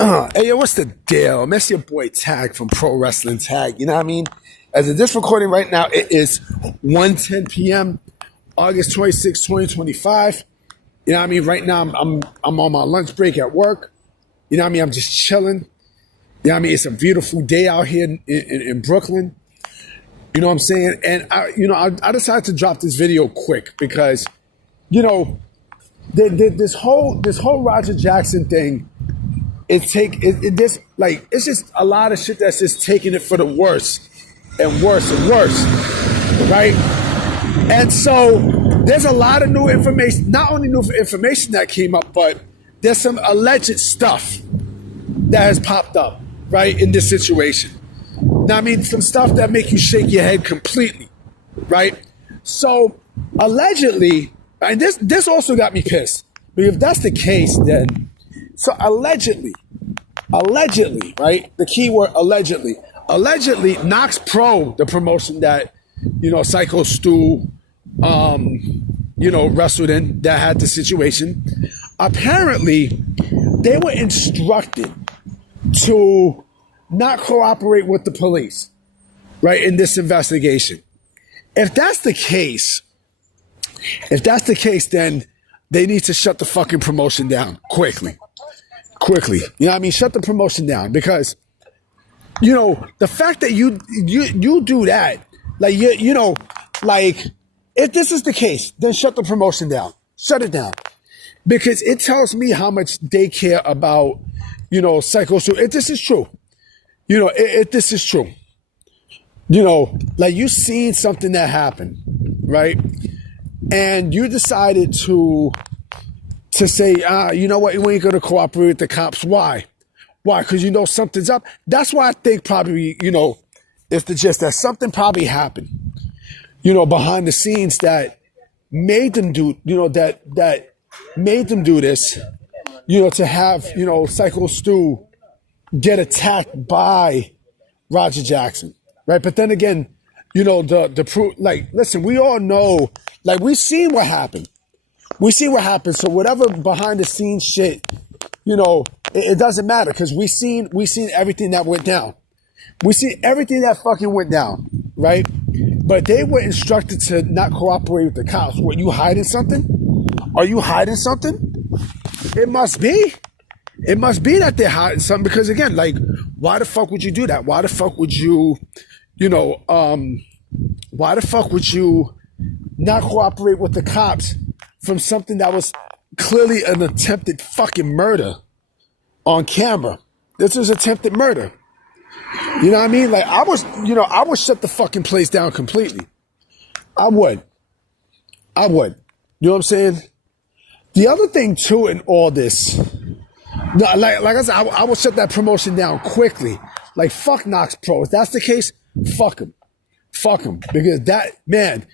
Hey, yo, what's the deal? That's your boy Tag from Pro Wrestling Tag. You know what I mean? As of this recording right now, it is 1:10 p.m., August 26, 2025. You know what I mean? Right now, I'm on my lunch break at work. You know what I mean? I'm just chilling. You know what I mean? It's a beautiful day out here in Brooklyn. You know what I'm saying? And I decided to drop this video quick because, this whole Roger Jackson thing. It's just a lot of shit that's just taking it for the worse and worse and worse, right? And so there's a lot of new information, not only new information that came up, but there's some alleged stuff that has popped up, right, in this situation. Now, I mean, some stuff that make you shake your head completely, right? So allegedly, and this also got me pissed, because if that's the case, then so allegedly, right? The key word allegedly, KNOKX PRO, the promotion that, Syko Stu, wrestled in, that had the situation. Apparently, they were instructed to not cooperate with the police, right, in this investigation. If that's the case, then they need to shut the fucking promotion down quickly. You know what I mean? Shut the promotion down, because, the fact that you do that, if this is the case, then shut the promotion down. Shut it down. Because it tells me how much they care about, Syko Stu. If this is true, if this is true, you seen something that happened, right? And you decided to say, you know what, we ain't going to cooperate with the cops. Why? Because something's up. That's why I think probably, it's the gist that something probably happened, behind the scenes that made them do, that made them do this, to have, Syko Stu get attacked by Roger Jackson, right? But then again, the proof, listen, we all know, we've seen what happened. We see what happens. So whatever behind the scenes shit, it doesn't matter, because we seen everything that went down. We see everything that fucking went down, right? But they were instructed to not cooperate with the cops. What, you hiding something? Are you hiding something? It must be. It must be that they're hiding something, because again, why the fuck would you do that? Why the fuck would you, why the fuck would you not cooperate with the cops from something that was clearly an attempted fucking murder on camera? This was attempted murder. You know what I mean? I would shut the fucking place down completely. I would. You know what I'm saying? The other thing too in all this, like I said, I would shut that promotion down quickly. Fuck KNOKX PRO. If that's the case, fuck him. Because that, man,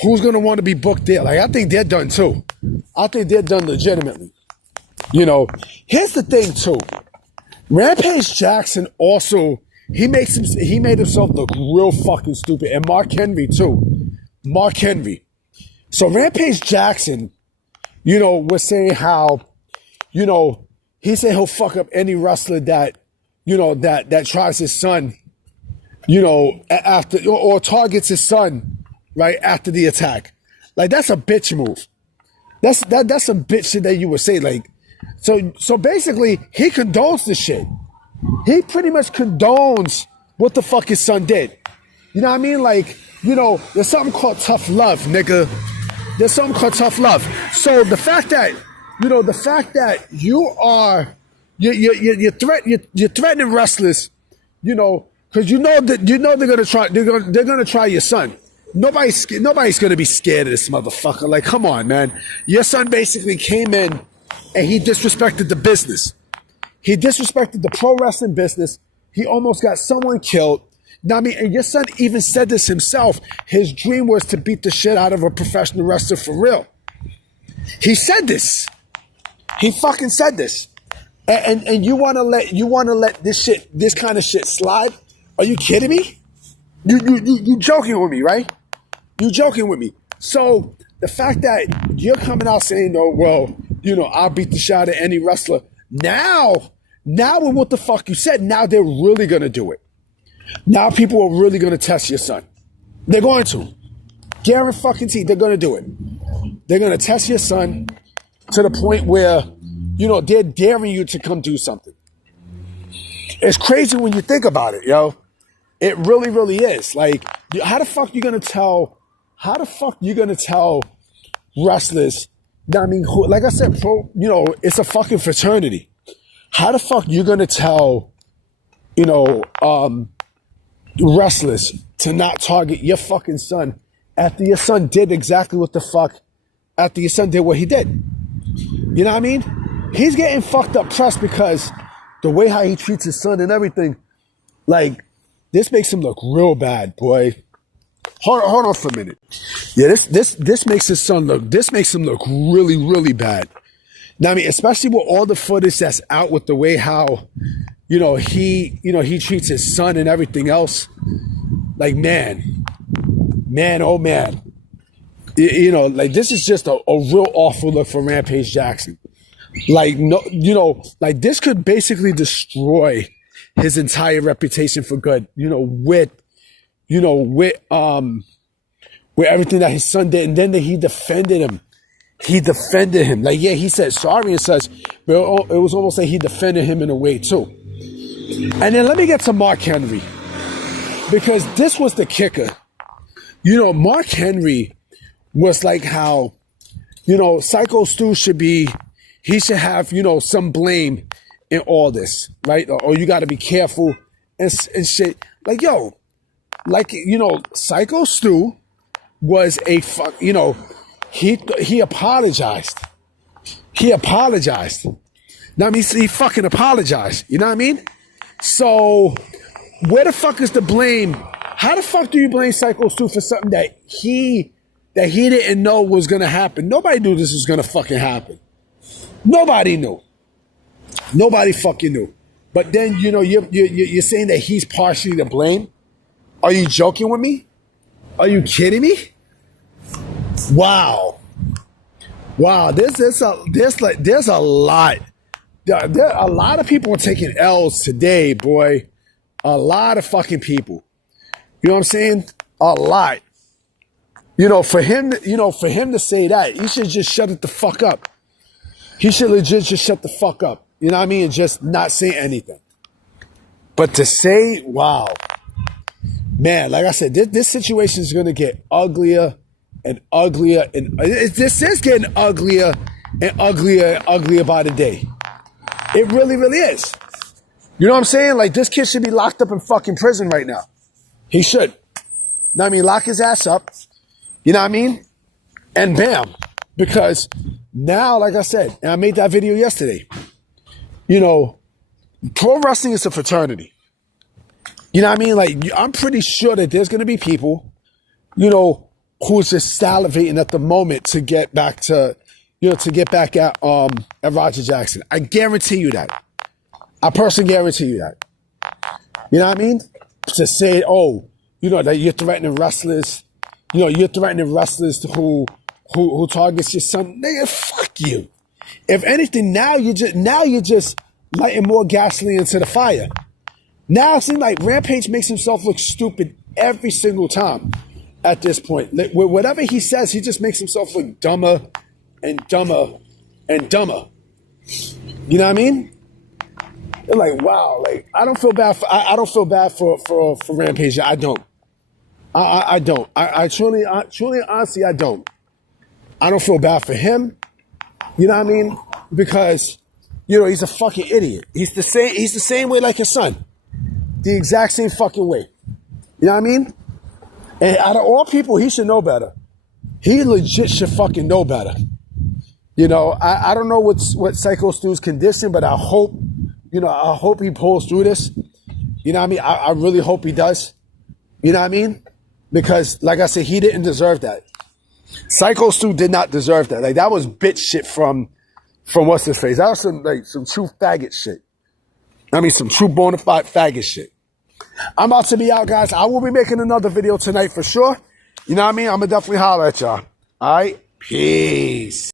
who's going to want to be booked there? I think they're done too. I think they're done legitimately. Here's the thing too. Rampage Jackson also, he made himself look real fucking stupid. And MarkHenry too. MarkHenry. So Rampage Jackson, was saying how, he said he'll fuck up any wrestler that, that tries his son, after, or targets his son, right after the attack. That's a bitch move. That's some bitch shit that you would say. So basically, he condones the shit. He pretty much condones what the fuck his son did. You know what I mean? There's something called tough love, nigga. There's something called tough love. So the fact that, you're threatening wrestlers, because they're gonna try your son. Nobody's gonna be scared of this motherfucker. Come on, man. Your son basically came in and he disrespected the business. He disrespected the pro wrestling business. He almost got someone killed. Now, I mean, and your son even said this himself. His dream was to beat the shit out of a professional wrestler for real. He said this. He fucking said this. And you wanna let this kind of shit slide? Are you kidding me? You joking with me, right? You joking with me. So the fact that you're coming out saying, "Oh, well, I'll beat the shit out of any wrestler." Now Now with what the fuck you said, now they're really going to do it. Now people are really going to test your son. They're going to. Guarantee they're going to do it. They're going to test your son to the point where, you know, they're daring you to come do something. It's crazy when you think about it, yo. It really, really is. Like, how the fuck you going to tell wrestlers, I mean, like I said, pro, you know, it's a fucking fraternity. How the fuck you going to tell, you know, wrestlers to not target your fucking son after your son did exactly what the fuck, after your son did what he did? You know what I mean? He's getting fucked up press because the way how he treats his son and everything, like, this makes him look real bad, boy. Hold on for a minute. Yeah, this makes his son look, this makes him look really, really bad. Now, I mean, especially with all the footage that's out with the way how, you know, he treats his son and everything else. Like, man, oh man. You know, like, this is just a real awful look for Rampage Jackson. Like, no, you know, like, this could basically destroy his entire reputation for good, you know, with everything that his son did. And then he defended him. Like, yeah, he said sorry and such, but it was almost like he defended him in a way too. And then let me get to MarkHenry, because this was the kicker. You know, MarkHenry was like how, you know, Syko Stu he should have, you know, some blame in all this, right? Or you got to be careful and shit. Like, yo, like, you know, Syko Stu was you know, he apologized. Now, I mean, he fucking apologized. You know what I mean? So, where the fuck is the blame? How the fuck do you blame Syko Stu for something that he didn't know was gonna happen? Nobody knew this was gonna fucking happen. Nobody knew. Nobody fucking knew. But then, you know, you're saying that he's partially to blame? Are you joking with me? Are you kidding me? Wow. There's a lot. A lot of people are taking L's today, boy. A lot of fucking people. You know what I'm saying? A lot. You know, for him to say that, he should just shut it the fuck up. He should legit just shut the fuck up. You know what I mean? And just not say anything. But to say, wow. Man, like I said, this situation is going to get uglier and uglier. And this is getting uglier and uglier and uglier by the day. It really, really is. You know what I'm saying? Like, this kid should be locked up in fucking prison right now. He should. You know what I mean? Lock his ass up. You know what I mean? And bam. Because now, like I said, and I made that video yesterday, you know, pro wrestling is a fraternity. You know what I mean? Like, I'm pretty sure that there's going to be people, you know, who's just salivating at the moment to get back at Roger Jackson. I guarantee you that. I personally guarantee you that. You know what I mean? To say, oh, you know, that you're threatening wrestlers, you know, you're threatening wrestlers who targets your son. Nigga, fuck you. If anything, now you're just lighting more gasoline into the fire. Now it seems like Rampage makes himself look stupid every single time at this point. Like, whatever he says, he just makes himself look dumber and dumber and dumber. You know what I mean? They're like, wow, like, I don't feel bad for Rampage. I don't. I don't. I truly, honestly, I don't. I don't feel bad for him. You know what I mean? Because, you know, he's a fucking idiot. He's the same way like his son. The exact same fucking way. You know what I mean? And out of all people, he should know better. He legit should fucking know better. You know, I don't know what Syko Stu's condition, but I hope he pulls through this. You know what I mean? I really hope he does. You know what I mean? Because, like I said, he didn't deserve that. Syko Stu did not deserve that. Like, that was bitch shit from what's his face. That was some true faggot shit. I mean, some true bona fide faggot shit. I'm about to be out, guys. I will be making another video tonight for sure. You know what I mean? I'm going to definitely holler at y'all. All right? Peace.